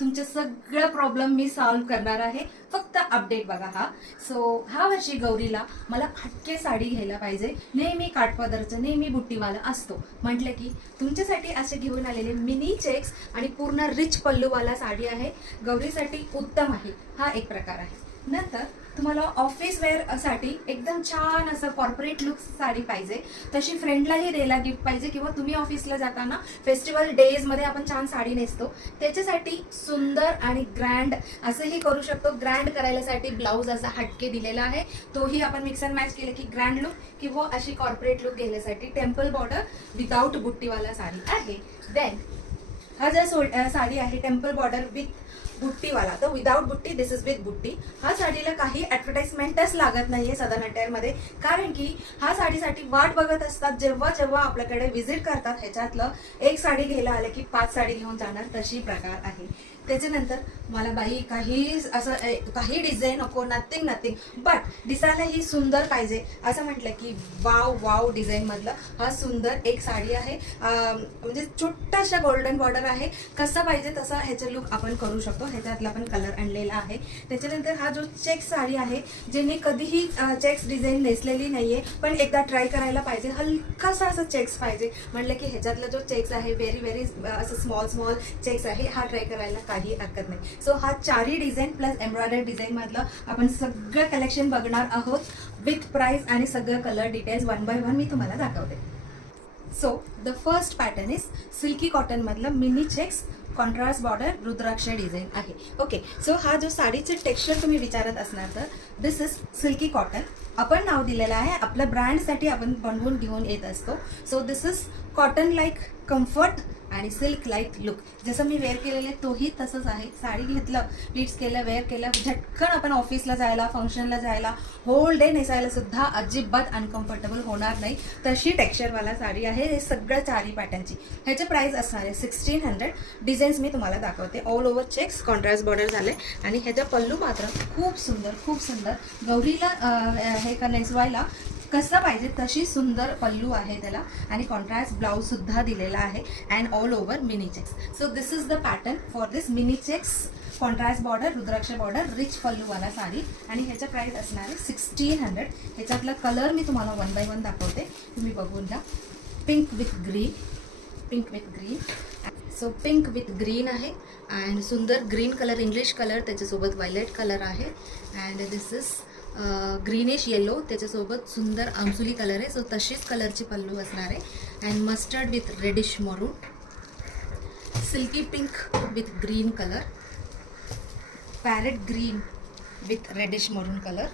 तुमचे सगळे प्रॉब्लेम मी सॉल्व्ह करणार आहे. फक्त अपडेट बघा हा. सो ह्या वर्षी गौरीला मला हटके साडी घ्यायला पाहिजे. नेहमी काठपदरचं नेहमी बुट्टीवाला असतो म्हटलं की तुमच्यासाठी असे घेऊन आलेले मिनी चेक्स आणि पूर्ण रिच पल्लूवाला साडी आहे. गौरीसाठी उत्तम आहे. हा एक प्रकार आहे. नंतर तुम्हाला ऑफिस वेअर साठी एकदम छान असं कॉर्पोरेट लुक साडी पाहिजे, तशी फ्रेंडलाही द्यायला गिफ्ट पाहिजे, किंवा तुम्ही ऑफिसला जाताना फेस्टिवल डेज मध्ये आपण छान साडी नेसतो, त्याच्यासाठी सुंदर आणि ग्रँड असंही करू शकतो. ग्रँड करायसाठी ब्लाऊज असा हटके दिलेला आहे, तोही आपण मिक्स अँड मॅच केलं की ग्रँड लुक, किंवा अशी कॉर्पोरेट लुक घेण्यासाठी टेम्पल बॉर्डर विदाउट बुट्टीवाला साडी आहे. देन हा जर साडी आहे टेम्पल बॉर्डर विथ बुट्टीवाला, तर विदाउट बुट्टी, दिस इज विथ बुट्टी. हा साडीला काही ऍडव्हर्टाइजमेंटच लागत नाहीये सदन अटेअरमध्ये, कारण की हा साडीसाठी वाट बघत असतात जेव्हा जेव्हा आपल्याकडे व्हिजिट करतात. ह्याच्यातलं एक साडी घ्यायला आलं की 5 साडी घेऊन जाणार, तशी प्रकार आहे. त्याच्यानंतर मला बाई काही असं काही डिझाईन नको, नथिंग, बट दिसायला ही सुंदर पाहिजे असं म्हटलं की वाव डिझाईन मधलं हा सुंदर एक साडी आहे. म्हणजे छोटाशा गोल्डन बॉर्डर आहे. कसं पाहिजे तसं ह्याचं लुक आपण करू शकतो. ह्याच्यातला पण कलर आणलेला आहे. त्याच्यानंतर हा जो चेक्स साडी आहे, ज्यांनी कधीही चेक्स डिझाईन नेसलेली नाहीये, पण एकदा ट्राय करायला पाहिजे. हलकासा असं चेक्स पाहिजे म्हटलं की ह्याच्यातला जो चेक्स आहे व्हेरी असं स्मॉल चेक्स आहे, हा ट्राय करायला काही हरकत नाही. सो हा चारी डिझाईन प्लस एम्ब्रॉयडरी डिझाईन मधलं आपण सगळं कलेक्शन बघणार आहोत विथ प्राइस आणि सगळं कलर डिटेल्स 1 बाय 1 मी तुम्हाला दाखवते. So the first pattern is silky cotton मधलं mini checks contrast border rudraksha design आहे. ओके, सो हा जो साडीचे टेक्स्चर तुम्ही विचारत असणार, तर दिस इज सिल्की कॉटन. आपण नाव दिलेलं आहे, आपल्या ब्रँडसाठी आपण बनवून घेऊन येत असतो. So this is cotton like comfort आणि सिल्क लाईक लुक. जसं मी वेअर केलेलं तोही तसंच आहे. साडी घेतलं, प्लीट्स केलं, वेअर केलं, झटकन आपण ऑफिसला जायला, फंक्शनला जायला, होल डे नेसायला सुद्धा अजिबात अनकम्फर्टेबल होणार नाही, तशी टेक्स्चरवाला साडी आहे. हे सगळं चारी पॅटर्नची. ह्याचे प्राइस असणार आहे 1600. डिझाईन्स मी तुम्हाला दाखवते. All over checks contrast border झाले आणि ह्याचा पल्लू मात्र खूप सुंदर. गौरीला हे नेसवायला कसं पाहिजे तशी सुंदर पल्लू आहे त्याला, आणि कॉन्ट्रास्ट ब्लाऊज सुद्धा दिलेला आहे. And all over mini checks. So this is the pattern for this mini checks contrast border rudraksha border rich पल्लूवाला साडी, आणि ह्याचा प्राइस असणार आहे 1600. ह्याच्यातला कलर मी तुम्हाला 1 बाय 1 दाखवते, तुम्ही बघून घ्या. Pink with green. So pink with green आहे, अँड सुंदर ग्रीन कलर, इंग्लिश कलर, त्याच्यासोबत व्हायलेट कलर आहे. And this is greenish yellow, त्याच्यासोबत सुंदर आमसुली कलर आहे. सो तशीच कलरची पल्लू असणार आहे. And mustard with reddish maroon, silky pink with green colour, parrot green with reddish maroon colour,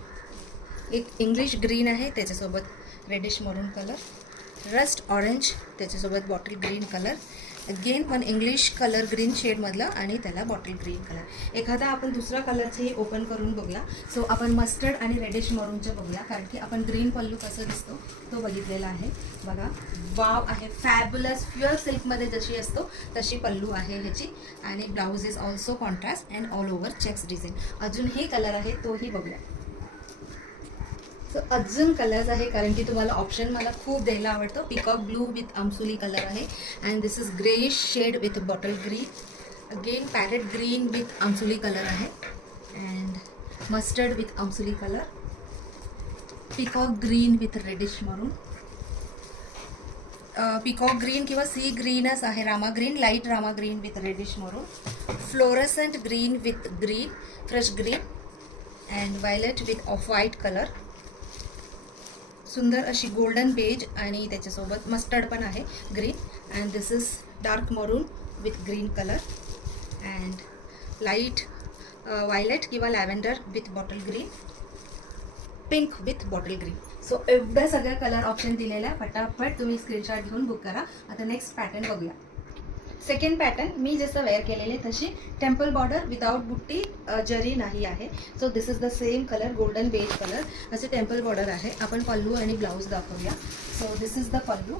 एक इंग्लिश ग्रीन आहे त्याच्यासोबत reddish maroon colour, rust orange त्याच्यासोबत बॉटल ग्रीन कलर, अगेन पण इंग्लिश कलर ग्रीन शेडमधला आणि त्याला बॉटल ग्रीन कलर. एखादा आपण दुसरा कलरचंही ओपन करून बघूया. सो आपण मस्टर्ड आणि रेडिश मरूनचं बघूया, कारण की आपण ग्रीन पल्लू कसं दिसतो तो बघितलेला आहे. बघा, वाव आहे, फॅब्युलस. प्युअर सिल्कमध्ये जशी असतो तशी पल्लू आहे ह्याची, आणि blouse is also contrast and all over checks design. अजूनही कलर आहे तोही बघूया. सो अजून कलर्स आहे, कारण की तुम्हाला ऑप्शन मला खूप द्यायला आवडतं. पिकॉक ब्लू विथ आमसुली कलर आहे, and this is greyish shade with bottle green, again parrot green with आमसुली कलर आहे, अँड मस्टर्ड विथ आमसुली colour, peacock green with reddish maroon, peacock green किंवा सी ग्रीनच आहे, Rama green, light Rama green with reddish maroon, fluorescent green with green, fresh green, and violet with off white colour, सुंदर अशी golden beige, आणि त्याच्यासोबत mustard पण आहे green, and this is dark maroon with green colour, and light violet किंवा lavender with bottle green, pink with bottle green. So एवढं सगळं colour option दिलेलं आहे. फटाफट तुम्ही स्क्रीनशॉट घेऊन बुक करा. आता नेक्स्ट पॅटर्न बघूया. सेकंड पॅटर्न मी जसं वेअर केलेले तशी टेम्पल बॉर्डर विदाउट बुट्टी, जरी नाही आहे. So this is the same colour, golden beige colour, असे टेम्पल बॉर्डर आहे. आपण पल्लू आणि ब्लाऊज दाखवूया. So this is the pallu,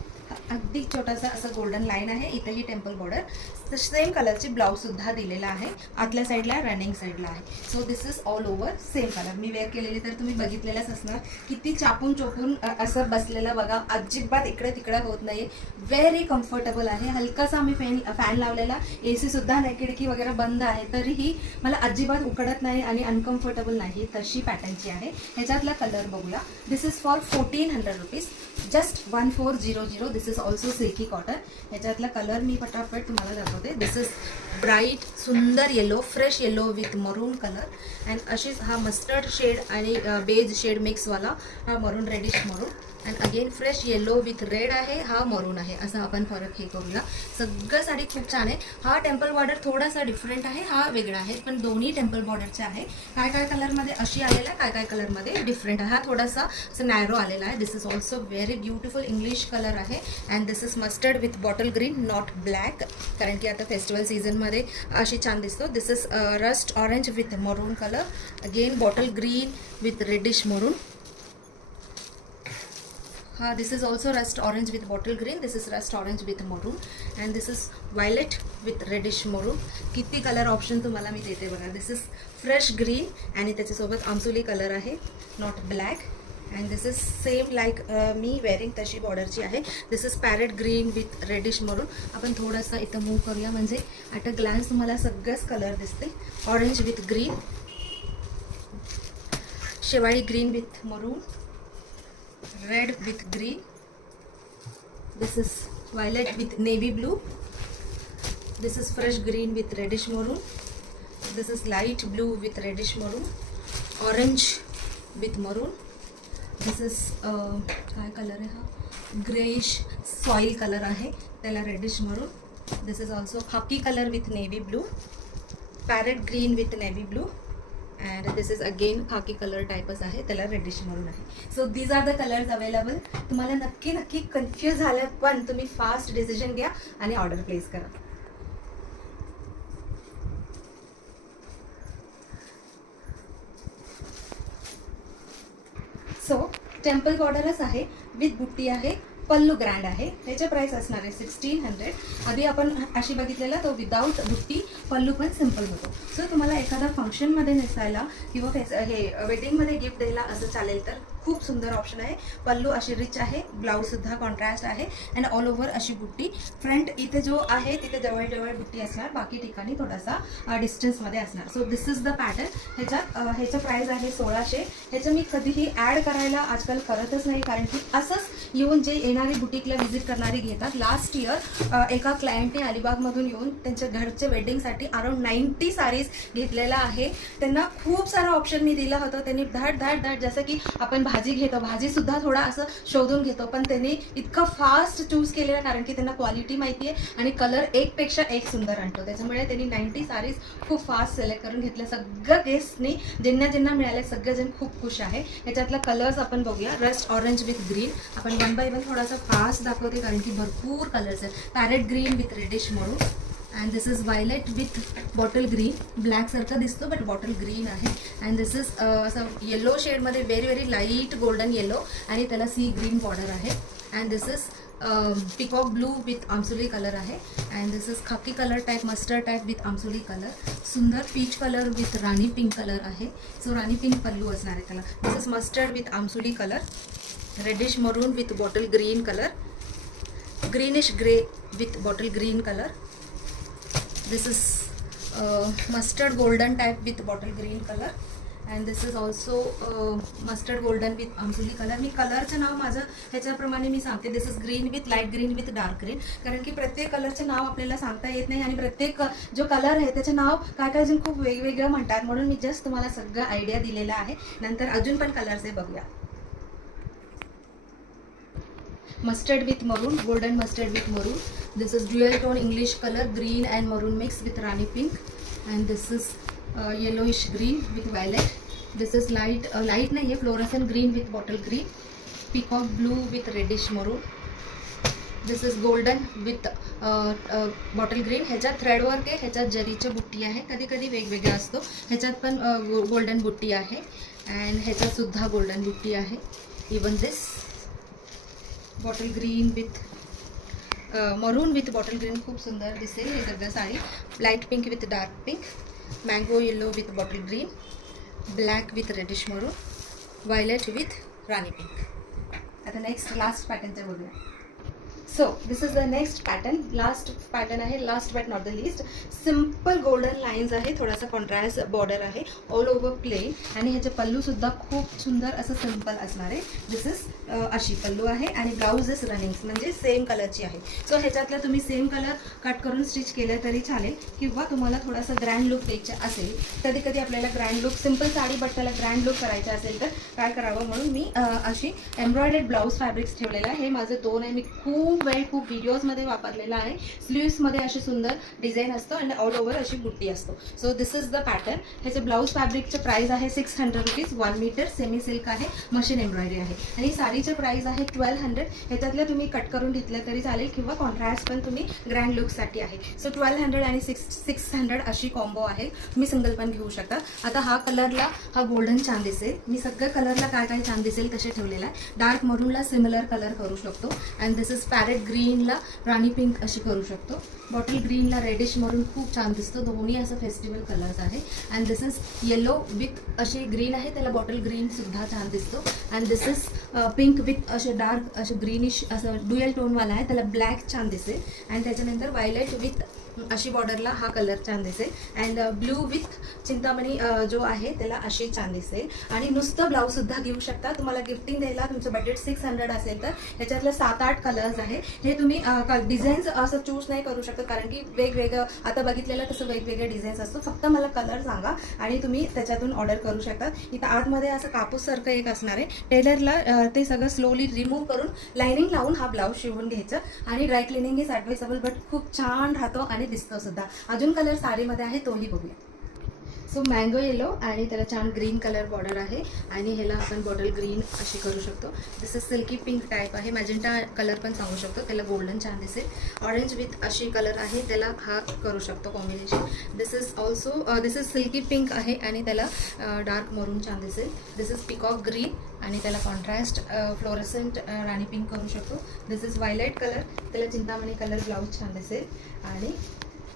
अगदी छोटासा असं गोल्डन लाईन आहे, इथेही टेम्पल बॉर्डर. तर सेम कलरची ब्लाऊज सुद्धा दिलेला आहे, आतल्या साईडला रनिंग साईडला आहे. So this is all over same colour. मी वेअर केलेली तर तुम्ही बघितलेलंच असणार, किती चापून चोपून असं बसलेलं बघा, अजिबात इकडे तिकडे होत नाही. व्हेरी कम्फर्टेबल आहे. हलकासा आम्ही फॅन लावलेला, AC सुद्धा नाही, खिडकी वगैरे बंद आहे, तरीही मला अजिबात उकडत नाही आणि अनकम्फर्टेबल नाही, तशी पॅटर्नची आहे. ह्याच्यातला कलर बघूया. This is for 1400 rupees, just 1400. This is also silky cotton. ह्याच्यातला कलर मी पटापट तुम्हाला दाखवते. दिस इज ब्राईट सुंदर yellow, fresh yellow with maroon colour. And अशीच हा मस्टर्ड शेड आणि बेज शेड मिक्सवाला हा maroon, reddish maroon. And again fresh yellow with red आहे, हा मरून आहे. असं आपण फरक हे करूया. सगळं साडी खूप छान आहे. हा टेम्पल बॉर्डर थोडासा डिफरंट आहे, हा वेगळा आहे, पण दोन्ही टेम्पल बॉर्डरचे आहे. काय काय कलरमध्ये अशी आलेला आहे, काय काय कलरमध्ये डिफरंट आहे. हा थोडासा असं नॅरो आलेला आहे. This is also very beautiful English colour आहे. And this is mustard with bottle green, not black, कारण की आता फेस्टिवल सीझनमध्ये अशी छान दिसतो. This is rust orange with maroon colour. Again bottle green with reddish maroon. This is also rust orange with bottle green. This is rust orange with maroon, and this is violet with reddish maroon. किती colour option तुम्हाला मी देते बघा. दिस is fresh green आणि त्याच्यासोबत आमसुली colour आहे, not black. And this is same like मी wearing तशी बॉर्डरची आहे. This is parrot green with reddish maroon. आपण थोडासा इथं मूव करूया, म्हणजे ॲट अ ग्लान्स तुम्हाला सगळंच कलर दिसते. ऑरेंज विथ ग्रीन, शेवाळी ग्रीन विथ मरून, red with green. This is violet with navy blue. This is fresh green with reddish maroon. This is light blue with reddish maroon. Orange with maroon. This is काय colour आहे हा, greyish soil colour आहे, त्याला reddish maroon. This is also khaki colour with navy blue, parrot green with navy blue. And this is again khaki colour टाईपच आहे, त्याला reddish maroon आहे. So these are the colours available. तुम्हाला नक्की confuse झालं, पण तुम्ही फास्ट डिसिजन घ्या आणि ऑर्डर प्लेस करा. सो टेम्पल बॉर्डरच आहे, विथ बुट्टी आहे, पल्लू ग्रँड आहे. त्याचे प्राइस असणार आहे 1600. आधी आपण अशी बघितलेला तो विदाऊट बुट्टी, पल्लू पण सिम्पल होतो. सो तुम्हाला एखादा फंक्शनमध्ये नेसायला किंवा हे वेडिंगमध्ये गिफ्ट द्यायला असं चालेल तर खूप सुंदर ऑप्शन आहे. पल्लू अशी रिच आहे, ब्लाऊजसुद्धा कॉन्ट्रास्ट आहे, अँड ऑल ओव्हर अशी बुट्टी. फ्रंट इथे जो आहे तिथे जवळ बुट्टी असणार, बाकी ठिकाणी थोडासा डिस्टन्समध्ये असणार. So this is the pattern. ह्याचं प्राइस आहे 1600. ह्याचं मी कधीही ॲड करायला आजकाल करतच नाही, कारण की असंच येऊन जे येणारी बुटीकला व्हिजिट करणारी घेतात. लास्ट इयर एका क्लायंटने अलिबागमधून येऊन त्यांच्या घरच्या वेडिंगसाठी अराउंड 90 साडीज घेतलेला आहे. त्यांना खूप सारं ऑप्शन मी दिलं होतं. त्यांनी धड जसं की आपण भाजी घेतो, भाजीसुद्धा थोडा असं शोधून घेतो, पण त्यांनी इतकं फास्ट चूज केलेलं, कारण की त्यांना क्वालिटी माहिती आहे आणि कलर एकपेक्षा एक सुंदर आणतो. त्याच्यामुळे त्यांनी 90 साडीज खूप फास्ट सिलेक्ट करून घेतल्या. सगळं गेस्टनी ज्यांना मिळाले सगळेजण खूप खुश आहे. याच्यातला कलर्स आपण बघूया. Rust orange with green. आपण 1 बाय 1 थोडासा फास्ट दाखवते, कारण की भरपूर कलर्स आहेत. Parrot green with reddish maroon. And this is violet with bottle green. Black सारखा दिसतो बट बॉटल ग्रीन आहे. अँड दिस इज असं येलो शेडमध्ये व्हेरी लाईट गोल्डन येलो आणि त्याला सी ग्रीन बॉर्डर आहे. And this is peacock blue with आमसुली colour आहे. And this is khaki colour type, mustard type with आमसुली कलर. सुंदर peach colour with rani pink colour आहे. सो राणी पिंक पल्लू असणार आहे त्याला. दिस इज मस्टर्ड विथ आमसुली colour. Reddish maroon with bottle green colour. Greenish grey with bottle green colour. This is mustard golden type with bottle green color, and this is also mustard golden with amsuli color. मी कलरचं नाव माझं ह्याच्याप्रमाणे मी सांगते. This is green with light green with dark green, कारण की प्रत्येक कलरचं नाव आपल्याला सांगता येत नाही आणि प्रत्येक जो कलर आहे त्याचं नाव काय जण खूप वेगवेगळं म्हणतात, म्हणून मी जस्ट तुम्हाला सगळं आयडिया दिलेला आहे. नंतर अजून पण कलर्स आहे, बघूया. मस्टर्ड विथ मरून, गोल्डन मस्टर्ड विथ मरून. This is dual tone English color, green and maroon mix with rani pink, and this is yellowish green with violet. This is light नहीं है, fluorescent green with bottle green. Peacock blue with reddish maroon. This is golden with bottle green. ह्याच्यात thread work आहे, ह्याच्यात जरीच्या बुट्टी आहे. कधी कधी वेगवेगळा असतो. ह्याच्यात पण गोल्डन बुट्टी आहे, अँड ह्याच्यात सुद्धा गोल्डन बुट्टी आहे. Even this bottle green with maroon with bottle green खूप सुंदर दिसेल हे सगळं sari. Light pink with dark pink, mango yellow with bottle green, black with reddish maroon, violet with rani pink. आता नेक्स्ट लास्ट पॅटर्नचं बघूया. So this is the next pattern. Last pattern आहे, last but not the list. Simple golden lines आहे, थोडासा contrast border आहे, all over plain आणि ह्याचे पल्लूसुद्धा खूप सुंदर असं सिम्पल असणार आहे. दिस इज अशी पल्लू आहे आणि ब्लाऊज इज रनिंग्स म्हणजे सेम कलरची आहे. सो ह्याच्यातलं तुम्ही सेम कलर कट करून स्टिच केलं तरी चालेल किंवा तुम्हाला थोडासा ग्रँड लुक द्यायचा असेल, कधी कधी आपल्याला grand look, simple sari but त्याला ग्रँड लुक करायचा असेल तर काय करावं, म्हणून मी अशी एम्ब्रॉयडर्ड ब्लाऊज फॅब्रिक्स ठेवलेलं आहे. हे माझं 2 आहे, मी खूप व्हिडिओजमध्ये वापरलेला आहे. स्लीव्समध्ये अशी सुंदर डिझाईन असतो आणि ऑल ओव्हर अशी बुट्टी असतो. So this is the pattern. ह्याचे ब्लाऊज फॅब्रिकचं प्राइस आहे 600 रुपीज. 1 मीटर सेमी सिल्क आहे, मशीन एम्ब्रॉयडरी आहे आणि साडीचं प्राइस आहे 1200. ह्याच्यातलं तुम्ही कट करून घेतलं तरी चालेल किंवा कॉन्ट्रास्ट पण तुम्ही ग्रँड लुकसाठी आहे. सो 1200 आणि 600 अशी कॉम्बो आहे, तुम्ही सिंगल पण घेऊ शकता. आता हा कलरला हा गोल्डन छान दिसेल. मी सगळ्या कलरला काय काय छान दिसेल तसे ठेवलेला आहे. डार्क मरूनला सिमिलर कलर करू शकतो अँड दिस इज पॅरेट ग्रीनला राणी पिंक अशी करू शकतो. बॉटल ग्रीनला रेडिश मरून खूप छान दिसतो. दोन्ही असं फेस्टिवल कलर्स आहे. And this is yellow with अशी ग्रीन आहे, त्याला बॉटल ग्रीन सुद्धा छान दिसतो. And this is pink with असे डार्क असे ग्रीनिश असं ड्युएल टोनवाला आहे, त्याला ब्लॅक छान दिसेल. अँड त्याच्यानंतर व्हायलेट विथ अशी बॉर्डरला हा कलर छान दिसेल. अँड ब्ल्यू विथ चिंतामणी जो आहे त्याला अशी छान दिसेल. आणि नुसतं ब्लाऊजसुद्धा घेऊ शकता. तुम्हाला गिफ्टिंग द्यायला तुमचं बजेट 600 असेल तर ह्याच्यातलं 7-8 कलर्स आहे. हे तुम्ही डिझाईन्स असं चूज नाही करू शकत कारण की वेगवेगळं आता बघितलेलं तसं वेगवेगळे डिझाईन्स असतो. फक्त मला कलर सांगा आणि तुम्ही त्याच्यातून ऑर्डर करू शकता. इथं आतमध्ये असं कापूससारखं एक असणार आहे. टेलरला ते सगळं स्लोली रिमूव्ह करून लाइनिंग लावून हा ब्लाऊज शिवून घ्यायचं आणि ड्राय क्लिनिंग इज ॲडवाइसेबल बट खूप छान राहतो आणि दिसतो सुद्धा. अजून कलर साडीमध्ये आहे तोही बघूया. सो मँगो येलो आणि त्याला छान ग्रीन कलर बॉर्डर आहे आणि ह्याला आपण बॉटल ग्रीन अशी करू शकतो. दिस इज सिल्की पिंक टाईप आहे. मॅजेंटा कलर पण सांगू शकतो, त्याला गोल्डन छान दिसेल. ऑरेंज विथ अशी कलर आहे, त्याला हा करू शकतो combination. This is silky pink आहे आणि त्याला डार्क मरून छान दिसेल. दिस इज पिकॉक ग्रीन आणि त्याला कॉन्ट्रास्ट फ्लोरसेंट राणी पिंक करू शकतो. दिस इज व्हायलेट कलर, त्याला चिंतामणी कलर ब्लाऊज छान दिसेल. आणि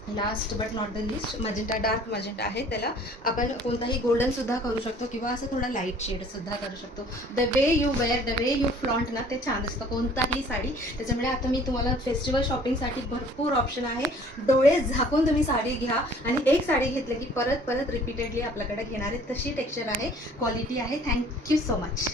last but not the list magenta, dark magenta आहे, त्याला आपण कोणताही गोल्डन सुद्धा करू शकतो किंवा असं थोडा लाईट शेड सुद्धा करू शकतो. The way you wear, the way you flaunt ना, ते छान दिसतं कोणताही साडी. त्याच्यामुळे आता मी तुम्हाला फेस्टिवल शॉपिंगसाठी भरपूर ऑप्शन आहे. डोळे झाकून तुम्ही साडी घ्या आणि एक साडी घेतली की परत परत रिपीटेडली आपल्याकडे घेणार आहे. तशी टेक्स्चर आहे, क्वालिटी आहे. Thank you so much.